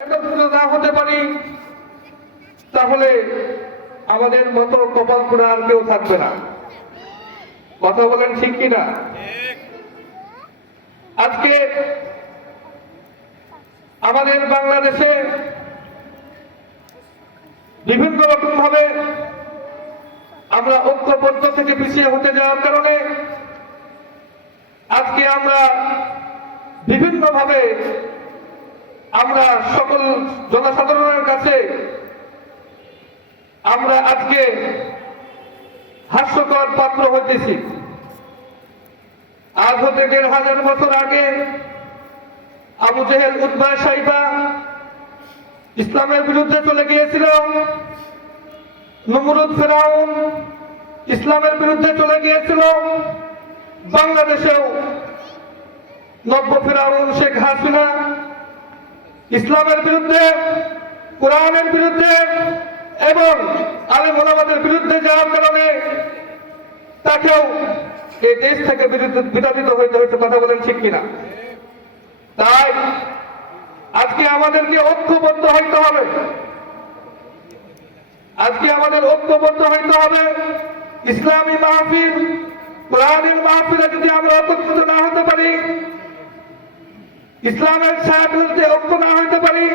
একত্রিত না হতে পারি তাহলে আমাদের মতো কপাল পোড়া আর কেউ থাকবে না। কথা বলেন ঠিক কিনা? আজকে আমাদের বাংলাদেশে বিভিন্ন রকম ভাবে আমরা ঐক্যবদ্ধ থেকে পিছিয়ে হতে যাওয়ার কারণে আজকে আমরা বিভিন্ন ভাবে আমরা সকল জনসাধারণের কাছে আমরা আজকে হাস্যকর পাত্র হইতেছি। আজ হতে ১৫০০ বছর আগে আবু জেহেল উতবা সাইবা ইসলামের বিরুদ্ধে চলে গিয়েছিল। নমরুদ ফেরাউন ইসলামের বিরুদ্ধে চলে গিয়েছিল। বাংলাদেশেও নব্য ফেরাউন শেখ হাসিনা ইসলামের বিরুদ্ধে, কোরআনের বিরুদ্ধে এবং আলেম ওলামাদের বিরুদ্ধে যাওয়ার কারণে তাকেও এই দেশ থেকে বিতাড়িত হইতে হয়েছে। কথা বলেন ঠিক কিনা? তাই আজকে আমাদেরকে ঐক্যবদ্ধ হইতে হবে। আজকে আমাদের ঐক্যবদ্ধ হইতে হবে। ইসলামী মাহফিল, কোরআনের মাহফিলে যদি আমরা একত্রিত না হতে পারি, ইসলামের ছায়াতলে ঐক্য না হইতে পারি,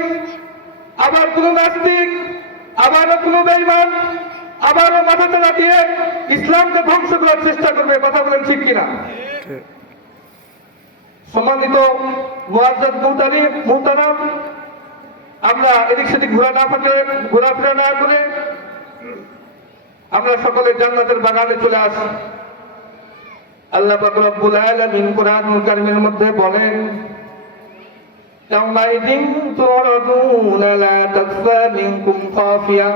আবার কোন নাস্তিক, আবারও কোন বেঈমান আবারও মাথা চালা দিয়ে ইসলামকে ধ্বংস করার চেষ্টা করবে। কথা বলেন ঠিক কিনা? সম্মানিত মুআজ্জাজ মুহতারাম, আমরা এদিক সেদিক ঘোরাফেরা না করে আমরা সকলে জান্নাতের বাগানে চলে আসি। আল্লাহ পাক রব্বুল আলামিন কোরআনুল কারীমের মধ্যে বলেন, ইয়াওমাইদিন তুরাদুনা লা তাখফা মিনকুম খাফিয়া,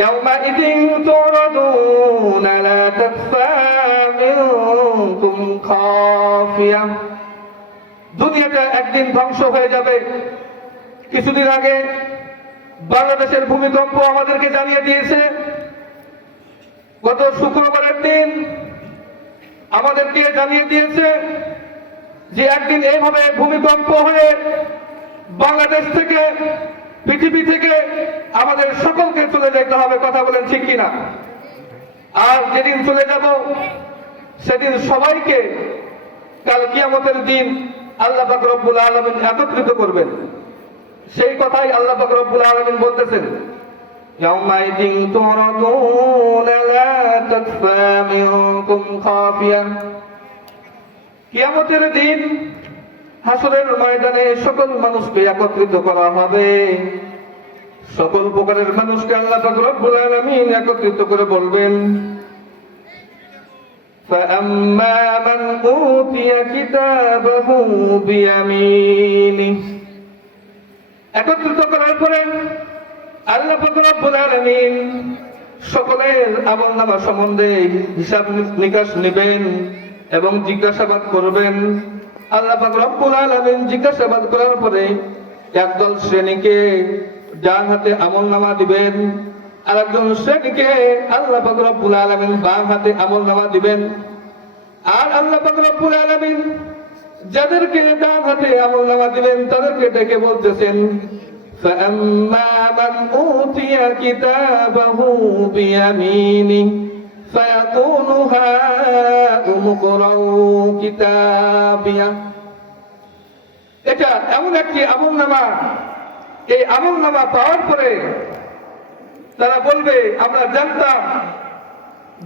ইয়াওমাইদিন তুরাদুনা লা তাখফা মিনকুম খাফিয়া। দুনিয়াটা একদিন ধ্বংস হয়ে যাবে। কিছুদিন আগে বাংলাদেশের ভূমিকম্প আমাদেরকে জানিয়ে দিয়েছে। গত শুক্রবারের দিন আমাদেরকে জানিয়ে দিয়েছে যে একদিন এইভাবে ভূমিকম্প হয়ে বাংলাদেশ থেকে, পৃথিবী থেকে আমাদের সকলকে চলে যেতে হবে। কথা বলেন ঠিক কিনা? আর যেদিন চলে যাব সেদিন সবাইকে কাল কিয়ামতের দিন আল্লাহ পাক রব্বুল আলামিন একত্রিত করবেন। সেই কথাই আল্লাহ পাক রব্বুল আলামিন বলতেছেন, ইয়াওমাইদিন তুরাদুনা লা তাখফা মিনকুম খাফিয়া। কিয়ামতের দিন হাসরের ময়দানে সকল মানুষকে একত্রিত করা হবে। সকল প্রকারের মানুষকে আল্লাহ পাক রব্বুল আলামিন একত্রিত করে বলবেন, فأما من أوتي كتابه بيمينه। একত্রিত করার পরে আল্লাহ পাক রব্বুল আলামিন সকলের আমলনামা সম্বন্ধে হিসাব নিকাশ নেবেন এবং জিজ্ঞাসাবাদ করবেন। আল্লাহ পাক রব্বুল আলামিন জিজ্ঞাসাবাদ করার পরে একদল শ্রেণীকে ডান হাতে আমলনামা দিবেন, আরেকজন শ্রেণীকে আল্লাহ পাক রব্বুল আলামিন বাম হাতে আমলনামা দিবেন। আর আল্লাহ পাক রব্বুল আলামিন যাদেরকে ডান হাতে আমলনামা দিবেন তাদেরকে ডেকে বলতেছেন, فأما من أوتي كتابه بيمينه فيقول هاؤم اقرءوا كتابيه। এটা এমন একটি আমলনামা, এই আমলনামা পাওয়ার পরে তারা বলবে, আমরা জানতাম,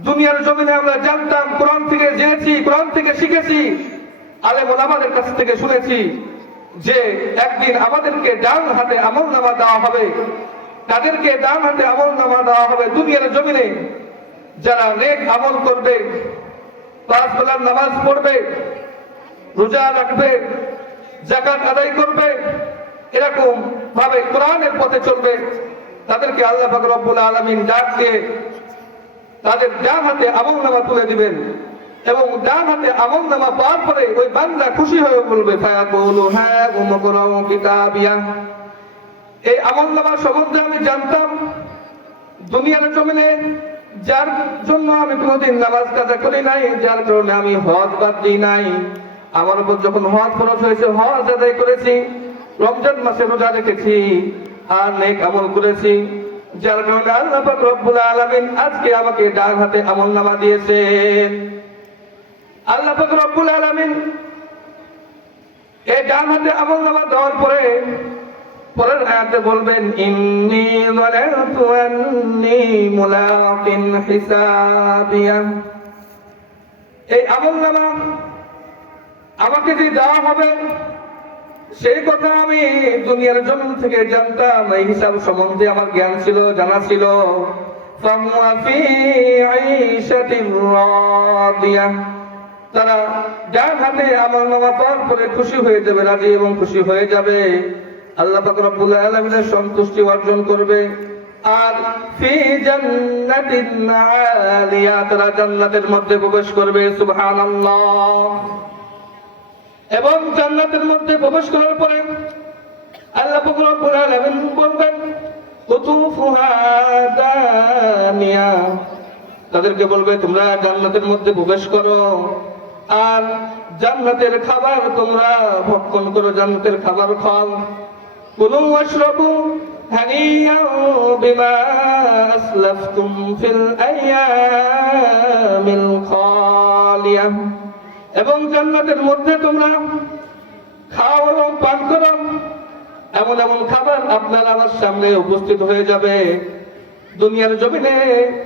দুনিয়ার জমিনে আমরা জানতাম, কোরআন থেকে জেনেছি, কোরআন থেকে শিখেছি, আলেম ওলামাদের কাছ থেকে শুনেছি যে একদিন আমাদেরকে ডান হাতে আমলনামা দেওয়া হবে। তাদেরকে ডান হাতে আমলনামা দেওয়া হবে দুনিয়ার জমিনে যারা নেক আমল করবে, ৫ বেলার নামাজ পড়বে, রোজা রাখবে, যাকাত আদায় করবে, এরকম ভাবে কোরআনের পথে চলবে। তাদেরকে আল্লাহ পাক রব্বুল আলামিন ডাক দিয়ে তাদের ডান হাতে আমলনামা তুলে দিবেন এবং ডান হাতে আমলনামা পাওয়ার পরে ওই বান্দা খুশি হয়ে বলবে, ফায়াকুলু হাউম ইকরাউ কিতাবিয়া। এই আমলনামা সম্বন্ধে আমি জানতাম, দুনিয়ার জমিনে যার জন্য আমি কোনোদিন নামাজ কাজা করি নাই, যার কারণে আমি হজ বাদ দিই নাই, আমার উপর যখন হজ ফরজ হয়েছে হজ আদায় করেছি, রমজান মাসে রোজা রেখেছি আর নেক আমল করেছি, যার কারণে আল্লাহ পাক রব্বুল আলামিন আজকে আমাকে ডান হাতে আমলনামা দিয়েছেন। আল্লাহ পাক রব্বুল আলামিন এই ডান হাতে আমলনামা দেওয়ার পরে পরের আয়াতে বলবেন, ইন্নী যালামতু আন্নী মুলাকিন হিসাবিয়া। এই আমলনামা আমাকে যে দেওয়া হবে সেই কথা আমি দুনিয়ার জমিন থেকে জানতাম, এই হিসাব সম্বন্ধে আমার জ্ঞান ছিল, জানা ছিল। ফাহুয়া ফি আইশাতির রাদিয়া, তারা ডান হাতে আমলনামা পাওয়ার পরে খুশি হয়ে যাবে, রাজি এবং খুশি হয়ে যাবে, আল্লাহ পাক রব্বুল আলামিনের সন্তুষ্টি অর্জন করবে। আর ফি জান্নাতিন আলিয়া, তারা জান্নাতের মধ্যে প্রবেশ করবে। সুবহানাল্লাহ। এবং জান্নাতের মধ্যে প্রবেশ করার পরে আল্লাহ পাক রব্বুল আলামিন বলবেন, কুতুফুহা দানিয়া, তাদেরকে বলবে তোমরা জান্নাতের মধ্যে প্রবেশ করো আর জান্নাতের খাবার তোমরা ভক্ষণ করো, জান্নাতের খাবার খাও। কুলু ওয়াশরাবু হানিয়াও বিমা আসলাফতুম ফিল আইয়ামিল খালিয়া, এবং জান্নাতের মধ্যে তোমরা খাও এবং পান করো, এমন এমন খাবার আপনার আমার সামনে উপস্থিত হয়ে যাবে। দুনিয়ার জমিনে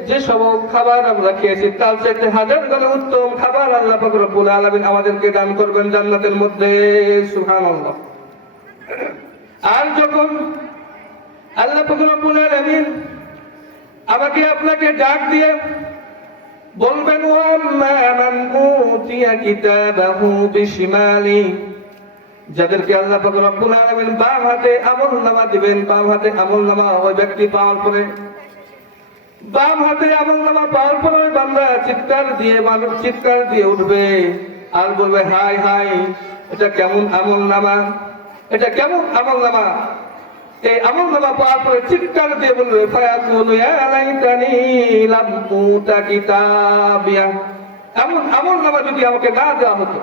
যে সব খাবার আমরা খেয়েছি তার চাইতে হাজার গুণ উত্তম খাবার আল্লাহ পাক রব্বুল আলামিন আমাদেরকে দান করবেন জান্নাতের মধ্যে। সুবহানাল্লাহ। আর যখন আল্লাহ পাক রব্বুল আলামিন আমাকে আপনাকে ডাক দিয়ে বলবেন, ওয়াম্মা মান উতিয়া কিতাবাহু বিশিমালি, যাদেরকে আল্লাহ পাক রব্বুল আলামিন বাম হাতে আমলনামা দিবেন, বাম হাতে আমলনামা ওই ব্যক্তি পাওয়ার পরে, বাম হাতে আমলনামা পাওয়ার পরে ওই বান্দা চিৎকার দিয়ে উঠবে আর বলবে, হায় হায়, এটা কেমন আমলনামা, এটা কেমন আমলনামা। এই আমলনামা পাওয়ার পরে চিৎকার দিয়ে বলবে, ফায়াকুলু ইয়া লাইতানি লাম উতা কিতাবিয়া, এমন আমলনামা যদি আমাকে না দেওয়া হতো,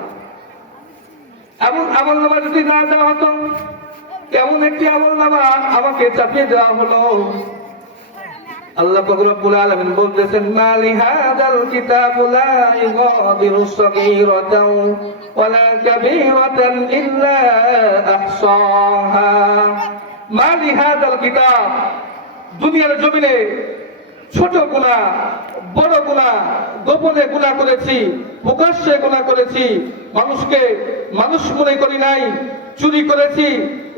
এমন আমলনামা যদি না দেওয়া হতো, কেমন একটি আমলনামা আমাকে চাপিয়ে দেওয়া হলো। আল্লাহ পাক রব্বুল আলামিন বলতেছেন, মালি হাদাল কিতাবু লা ইগাদিরু সগীরাতাও ওয়ালা কাবীরাতান ইল্লা আহসাহা। মালি হাদাল কিতাব, দুনিয়ার জমিনে ছোট গুনাহ, বড় গুনাহ, গোপনে গুনাহ করেছি, প্রকাশ্যে গুনাহ করেছি, মানুষকে মানুষ মনে করি নাই, চুরি করেছি,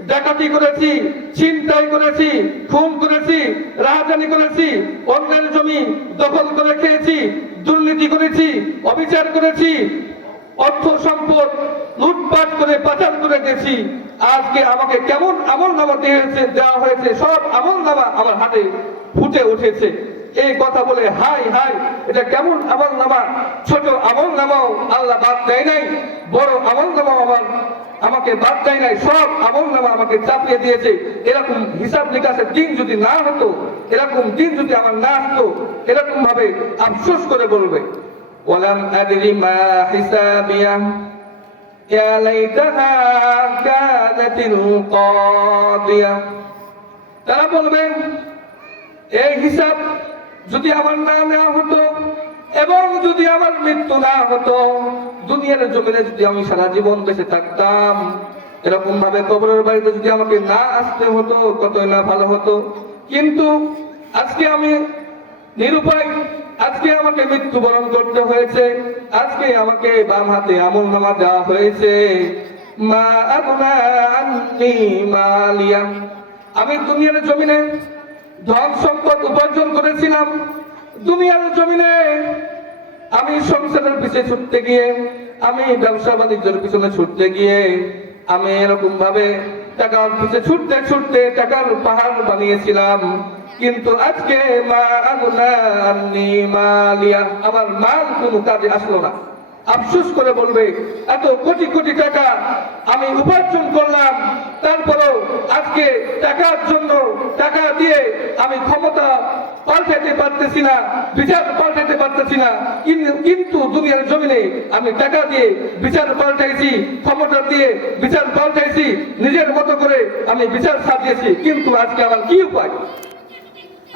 ডাকাতি করেছি, ছিনতাই করেছি, খুন করেছি, রাহাজানি করেছি, অন্যের জমি দখল করে খেয়েছি, দুর্নীতি করেছি, অবিচার করেছি, অর্থ সম্পদ লুটপাট করে পাচার করে দিয়েছি। আজকে আমাকে কেমন আমলনামা দেওয়া হয়েছে, সব আমলনামা আমার হাতে ফুটে উঠেছে। এই কথা বলে হাই হাই, এটা কেমন আমলনামা, ছোট আমলনামাও আল্লাহ বাদ দেয় নাই, বড় আমলনামাও আমাকে বাদ দেয় নাই, সব আমলনামা আমাকে চাপিয়ে দিয়েছে। এরকম হিসাব নিকাশের দিন যদি না হতো, এরকম দিন যদি আমার না হতো, এরকম ভাবে আফসোস করে বলবে, ওয়ালাম আদরি মা হিসাবিয়া ইয়া লাইতাহা কানাতিল কাদিয়া। তারা বলবে, এই হিসাব যদি আমার না নেওয়া হতো এবং যদি আমার মৃত্যু না হতো, দুনিয়ার জমিনে যদি আমি সারা জীবন বেঁচে থাকতাম, এরকম ভাবে কবরের বাড়িতে যদি আমাকে না আসতে হতো, কতই না ভালো হতো। কিন্তু আজকে আমি নিরুপায়, আজকে আমাকে মৃত্যুবরণ করতে হয়েছে, আজকে আমাকে বাম হাতে আমলনামা দেওয়া হয়েছে। মা আগনা আন্নি মালিয়া, আমি দুনিয়ার জমিনে ধন সম্পদ উপার্জন করেছিলাম, দুনিয়ার জমিনে আমি সংসারের পিছনে ছুটতে গিয়ে, আমি ব্যবসা বাণিজ্যের পিছনে ছুটতে গিয়ে, আমি এরকম ভাবে টাকার পিছনে ছুটতে ছুটতে টাকার পাহাড় বানিয়েছিলাম। কিন্তু আজকে মা আগনা আন্নি মালিয়া, আমার মাল কোনো কাজে আসলো না। আফসোস করে বলবে, এত কোটি কোটি টাকা আমি উপার্জন করলাম, তারপরেও আজকে টাকার জন্য, টাকা দিয়ে আমি ক্ষমতা পাল্টাইতে পারতেছি না, বিচার পাল্টাইতে পারতেছি না, কিন্তু দুনিয়ার জমিনে আমি টাকা দিয়ে বিচার পাল্টাইছি, ক্ষমতা দিয়ে বিচার পাল্টাইছি, নিজের মতো করে আমি বিচার সাজিয়েছি, কিন্তু আজকে আমার কি উপায়?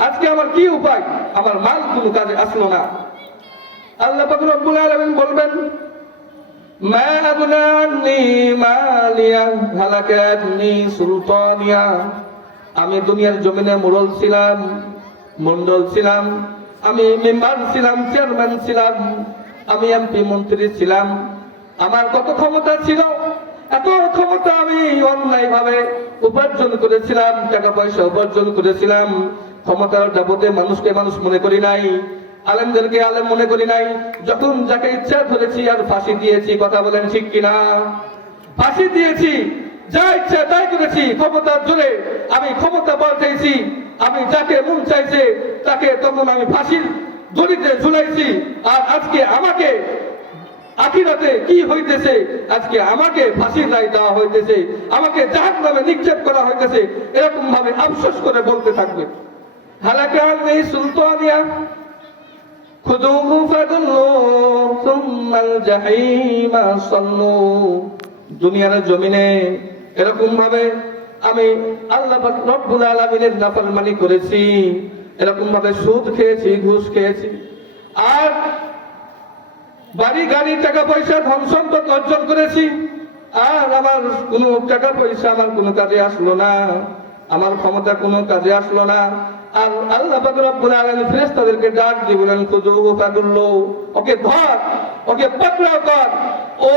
আজকে আমার কি উপায়? আমার মাল কোনো কাজে আসলো না। আল্লাহ পাক রব্বুল আলামিন বলবেন, মা আগনা আন্নী মালিয়া হালাকা আন্নী সুলতানিয়া। আমি দুনিয়ার জমিনে মোড়ল ছিলাম, মন্ডল ছিলাম, আমি মেম্বার ছিলাম, চেয়ারম্যান ছিলাম, আমি এমপি মন্ত্রী ছিলাম, আমার কত ক্ষমতা ছিল, এত ক্ষমতা আমি অন্যায় ভাবে উপার্জন করেছিলাম, টাকা পয়সা উপার্জন করেছিলাম, ক্ষমতার যাবতে মানুষকে মানুষ মনে করি নাই, আলেমদেরকে আলেম মনে করি নাই, যখন যাকে ইচ্ছা ধরেছি আর ফাঁসি দিয়েছি। কথা বলেন ঠিক কিনা? ফাঁসি দিয়েছি, যা ইচ্ছা তাই করেছি, ক্ষমতার জোরে আমি ক্ষমতা পাল্টাইছি, আমি যাকে মন চাইছে তাকে তখন আমি ফাঁসির দড়িতে ঝুলাইছি। আর আজকে আমাকে আখিরাতে কি হইতেছে? আজকে আমাকে ফাঁসির রায় দেওয়া হইতেছে, আমাকে জাহান্নামে নিক্ষেপ করা হইতেছে, এরকম ভাবে আফসোস করে বলতে থাকবে। হালাকা আন্নী সুলতানিয়া খুযুহু ফাগুল্লুহু সুম্মাল জাহিমা সাল্লু। দুনিয়ার জমিনে এরকম ভাবে আমি আল্লাহ পাক রব্বুল আলামিনের নাফরমানি করেছি, এরকম ভাবে সুদ খেয়েছি, ঘুষ খেয়েছি, আর বাড়ি গাড়ি টাকা পয়সা ধন সম্পদ অর্জন করেছি, আর আমার কোনো টাকা পয়সা আমার কোনো কাজে আসলো না, আমার ক্ষমতা কোনো কাজে আসলো না। আর আল্লাহ পাক রব্বুল আলামিন ফেরেশতাদেরকে ডাক দিয়ে বলেন, খুযুহু ফাগুল্লুহু, ওকে ধর, ওকে পাকড়াও কর। ও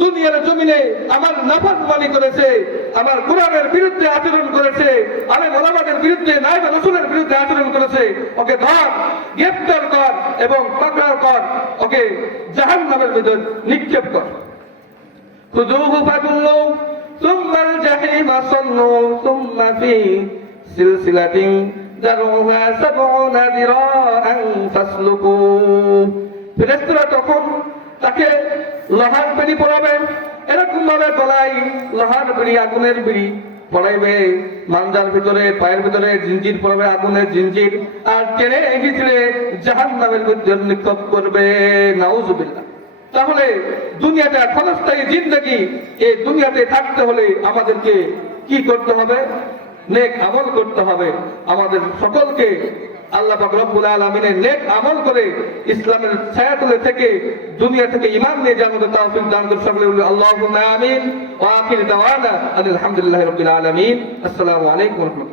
দুনিয়ার জমিনে আমার নাফরমানি করেছে, আমার কোরআনের বিরুদ্ধে আচরণ করেছে, আলেম ওলামাদের বিরুদ্ধে, নায়েব রাসূলের বিরুদ্ধে আচরণ করেছে, ওকে ধর, গ্রেফতার কর এবং পাকড়াও কর, ওকে জাহান্নামের ভিতর নিক্ষেপ কর। খুযুহু ফাগুল্লুহু সুম্মাল জাহিমা সাল্লু সুম্মা ফি সিলসিলাতিন যারউহা সাবউনা যিরাআন ফাসলুকু। ফেরেশতারা তখন তাকে লোহার বেড়ি পরাবে, এরকম ভাবে গলায় লোহার বেড়ি, আগুনের বেড়ি পরাইবে, মানজার ভিতরে পায়ের ভিতরে জিঞ্জির পরাবে, আগুনের জিঞ্জির, আর টেনে হিচড়ে জাহান্নামের মধ্যে নিক্ষেপ করবে। নাউজুবিল্লাহ। তাহলে দুনিয়াটা ক্ষণস্থায়ী জিন্দগি, এই দুনিয়াতে থাকতে হলে আমাদেরকে কি করতে হবে? নেক আমল করতে হবে। আমাদের সকলকে আল্লাহ পাক রব্বুল আলামিনের নেক আমল করে ইসলামের ছায়াতলে থেকে দুনিয়া থেকে ঈমান নিয়ে যাওয়ার মতো তৌফিক দান করুন। সকলে বলি আল্লাহুম্মা আমিন। ওয়া আখির দাওয়ানা আলহামদুলিল্লাহি রাব্বিল আলামিন। আসসালামু আলাইকুম ওয়া রাহমাতুল্লাহ।